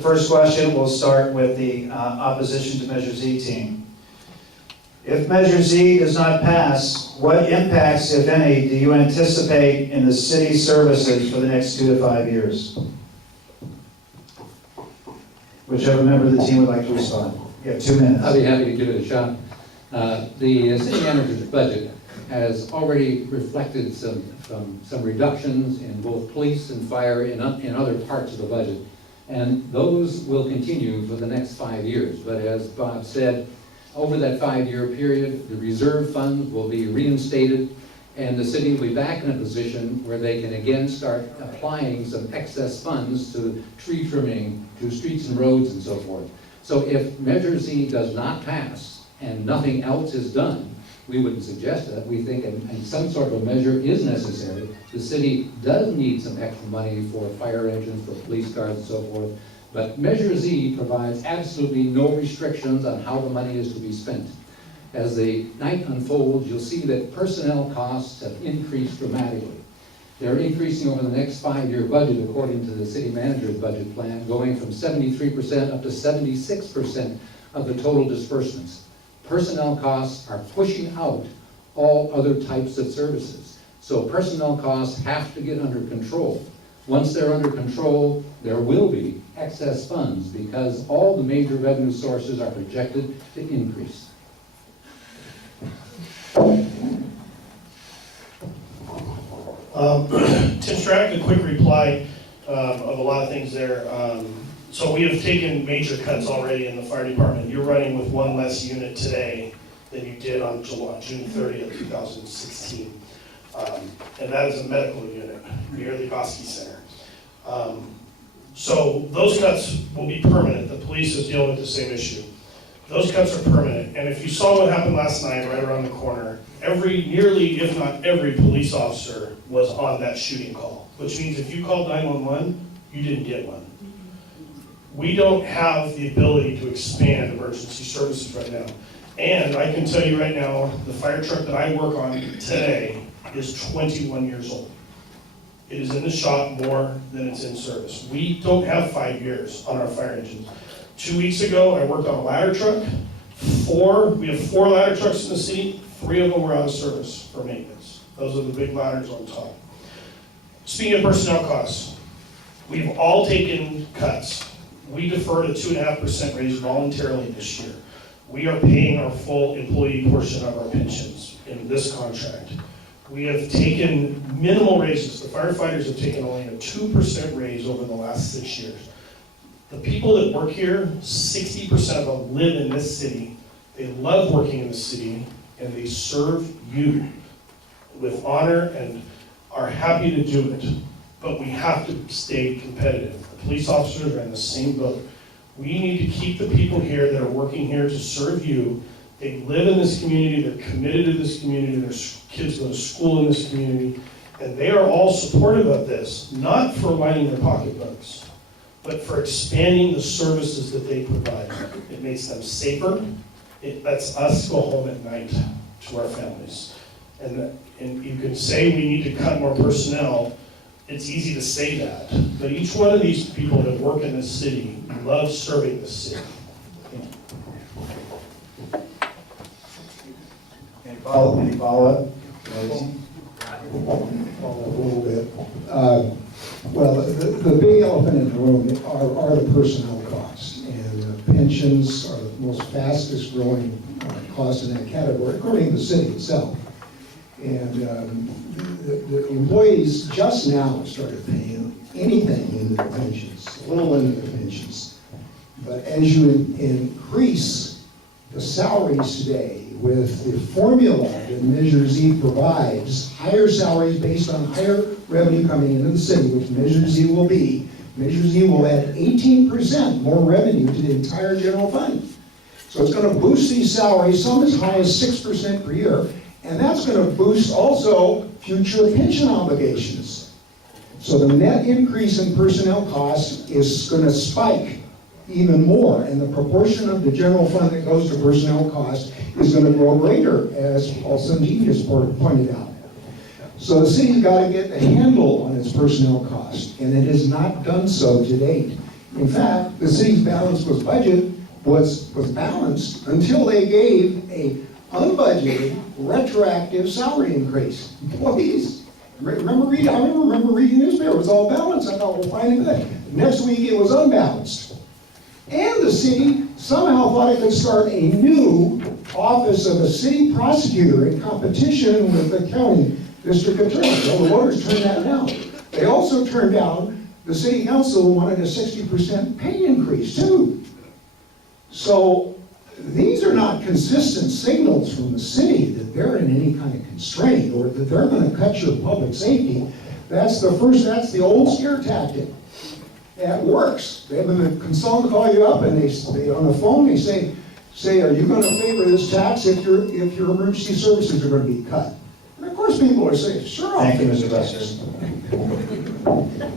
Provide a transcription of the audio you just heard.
the first question, we'll start with the opposition to Measure Z team. If Measure Z does not pass, what impacts, if any, do you anticipate in the city services for the next 2 to 5 years? Whichever member of the team would like to respond. You have 2 minutes. I'll be happy to give it a shot. The city manager's budget has already reflected some reductions in both police and fire in other parts of the budget. And those will continue for the next 5 years. But as Bob said, over that 5-year period, the reserve funds will be reinstated, and the city will be back in a position where they can again start applying some excess funds to tree trimming, to streets and roads and so forth. So if Measure Z does not pass and nothing else is done, we wouldn't suggest that. We think and some sort of a measure is necessary. The city does need some extra money for fire engines, for police cars and so forth. But Measure Z provides absolutely no restrictions on how the money is to be spent. As the night unfolds, you'll see that personnel costs have increased dramatically. They're increasing over the next 5-year budget, according to the city manager's budget plan, going from 73% up to 76% of the total disbursements. Personnel costs are pushing out all other types of services. So personnel costs have to get under control. Once they're under control, there will be excess funds because all the major revenue sources are projected to increase. Tim Stratton, a quick reply of a lot of things there. So we have taken major cuts already in the fire department. You're running with 1 less unit today than you did on June 30th, 2016. And that is a medical unit near the Goski Center. So those cuts will be permanent. The police is dealing with the same issue. Those cuts are permanent. And if you saw what happened last night right around the corner, nearly, if not every police officer was on that shooting call, which means if you called 911, you didn't get one. We don't have the ability to expand emergency services right now. And I can tell you right now, the fire truck that I work on today is 21 years old. It is in the shop more than it's in service. We don't have 5 years on our fire engines. 2 weeks ago, I worked on a ladder truck. We have 4 ladder trucks in the city. 3 of them were out of service for maintenance. Those are the big ladders on top. Speaking of personnel costs, we've all taken cuts. We deferred a 2.5% raise voluntarily this year. We are paying our full employee portion of our pensions in this contract. We have taken minimal raises. The firefighters have taken only a 2% raise over the last 6 years. The people that work here, 60% of them live in this city. They love working in the city, and they serve you with honor and are happy to do it. But we have to stay competitive. The police officers are in the same boat. We need to keep the people here that are working here to serve you. They live in this community, they're committed to this community, their kids go to school in this community, and they are all supportive of this, not for lining their pocketbooks, but for expanding the services that they provide. It makes them safer. It lets us go home at night to our families. And you can say we need to cut more personnel. It's easy to say that, but each one of these people that work in this city loves serving this city. Any follow-up? A little bit. Well, the big elephant in the room are the personnel costs, and pensions are the most fastest growing cost in that category, according to the city itself. And the employees just now started paying anything into their pensions, a little into their pensions. But as you increase the salaries today with the formula that Measure Z provides, higher salaries based on higher revenue coming into the city, which Measure Z will be, Measure Z will add 18% more revenue to the entire general fund. So it's going to boost these salaries, some as high as 6% per year, and that's going to boost also future pension obligations. So the net increase in personnel costs is going to spike even more, and the proportion of the general fund that goes to personnel costs is going to grow greater, as Paul Sundin just pointed out. So the city's got to get a handle on its personnel costs, and it has not done so to date. In fact, the city's balance was balanced until they gave a unbudgeted retroactive salary increase. Employees, I remember reading the newspaper, it was all balanced, I thought, well, fine and good. Next week it was unbalanced. And the city somehow thought it could start a new office of a city prosecutor in competition with the county district attorney. Well, the voters turned that down. They also turned down, the city council wanted a 60% pay increase too. So these are not consistent signals from the city that they're in any kind of constraint or that they're going to cut your public safety. That's the old scare tactic. It works. They have a consultant call you up and they on the phone they say, are you going to favor this tax if your emergency services are going to be cut? And of course people are saying, sure, I'll Thank you, favor Mr. the tax. Buster.